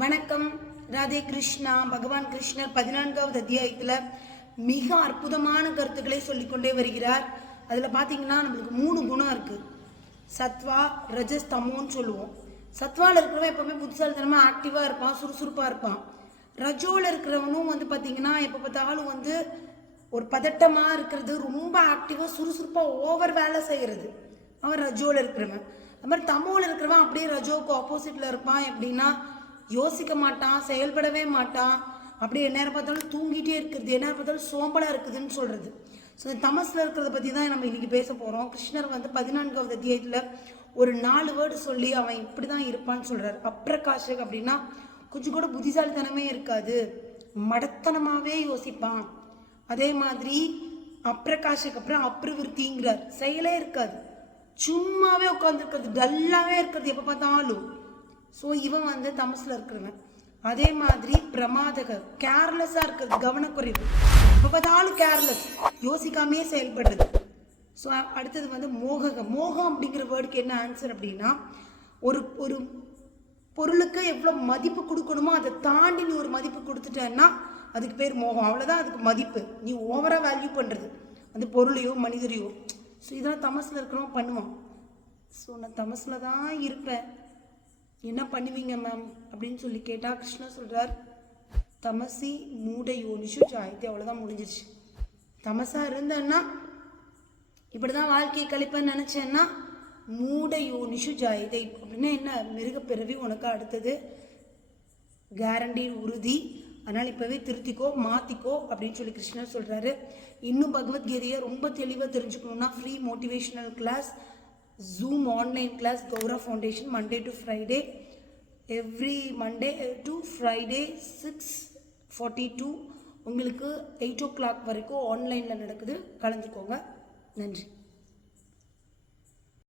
வணக்கம். ராதே கிருஷ்ணா. பகவான் கிருஷ்ணர் 14வது அத்தியாயத்தில் மிக அற்புதமான கருத்துக்களை சொல்லிக்கொண்டே வருகிறார். அதில் பார்த்தீங்கன்னா நம்மளுக்கு 3 குணம் இருக்குது. சத்வா, ரஜஸ், தமோன்னு சொல்லுவோம். சத்வாவில் இருக்கிறவன் எப்போவுமே புத்திசாலித்தனமாக ஆக்டிவாக இருப்பான், சுறுசுறுப்பாக இருப்பான். ரஜோவில் இருக்கிறவனும் பார்த்தீங்கன்னா எப்போ பார்த்தாலும் ஒரு பதட்டமாக இருக்கிறது, ரொம்ப ஆக்டிவாக சுறுசுறுப்பாக ஓவர் வேலை செய்கிறது. அவன் ரஜோவில் இருக்கிறவன். அது மாதிரி தமோவில் இருக்கிறவன் அப்படியே ரஜோவுக்கு ஆப்போசிட்டில் இருப்பான். எப்படின்னா யோசிக்க மாட்டான், செயல்படவே மாட்டான், அப்படியே என்ன பார்த்தாலும் தூங்கிட்டே இருக்கிறது, என்ன பார்த்தாலும் சோம்பலாக இருக்குதுன்னு சொல்கிறது. ஸோ இந்த தமஸில் இருக்கிறத பற்றி தான் நம்ம இன்றைக்கி பேச போகிறோம். கிருஷ்ணர் 14வது அத்தியாயத்தில் ஒரு 4 வேர்டு சொல்லி அவன் இப்படி தான் இருப்பான்னு சொல்கிறார். அப்ரகாஷக் அப்படின்னா கொஞ்சம் கூட புத்திசாலித்தனமே இருக்காது, மடத்தனமாகவே யோசிப்பான். அதே மாதிரி அப்ரகாஷக்கு அப்புறம் அப்ரவிருத்திங்கிறார், செயலே இருக்காது, சும்மாவே உட்காந்துருக்கிறது, டல்லாகவே இருக்கிறது எப்போ பார்த்தாலும். ஸோ இவன் தமஸில் இருக்கிறவன். அதே மாதிரி பிரமாதகர், கேர்லெஸ்ஸாக இருக்கிறது, கவனக்குறைவு, இப்போ பார்த்தாலும் கேர்லெஸ், யோசிக்காமையே செயல்படுறது. ஸோ அடுத்தது மோககம். மோகம் அப்படிங்கிற வேர்டுக்கு என்ன ஆன்சர் அப்படின்னா, ஒரு ஒரு பொருளுக்கு எவ்வளோ மதிப்பு கொடுக்கணுமோ அதை தாண்டி நீ ஒரு மதிப்பு கொடுத்துட்டேன்னா அதுக்கு பேர் மோகம். அவ்வளோதான் அதுக்கு மதிப்பு. நீ ஓவராக வேல்யூ பண்ணுறது அந்த பொருளையோ மனிதரையோ. ஸோ இதெல்லாம் தமஸில் இருக்கிறவன் பண்ணுவான். ஸோ நான் தமஸில் தான் இருப்பேன், என்ன பண்ணுவீங்க மேம் அப்படின்னு சொல்லி கேட்டால் கிருஷ்ணர் சொல்கிறார், தமசி மூட யோனிஷு ஜாயத்தை. அவ்வளோதான், முடிஞ்சிருச்சு. தமசாக இருந்தேன்னா இப்படி தான் வாழ்க்கையை கழிப்பேன்னு நினச்சேன்னா மூட யோனிஷு ஜாயத்தை அப்படின்னா என்ன, மிருகப்பிறவி உனக்கு அடுத்தது கேரண்டி, உறுதி. அதனால் இப்போவே திருத்திக்கோ, மாற்றிக்கோ அப்படின்னு சொல்லி கிருஷ்ணர் சொல்கிறாரு. இன்னும் பகவத்கீதையை ரொம்ப தெளிவாக தெரிஞ்சுக்கணுன்னா free motivational class, Zoom online class, Gaura Foundation, Monday to Friday, every Monday to Friday 6:42 உங்களுக்கு 8 o'clock வரைக்கும் ஆன்லைனில் நடக்குது. கலந்துக்கோங்க. நன்றி.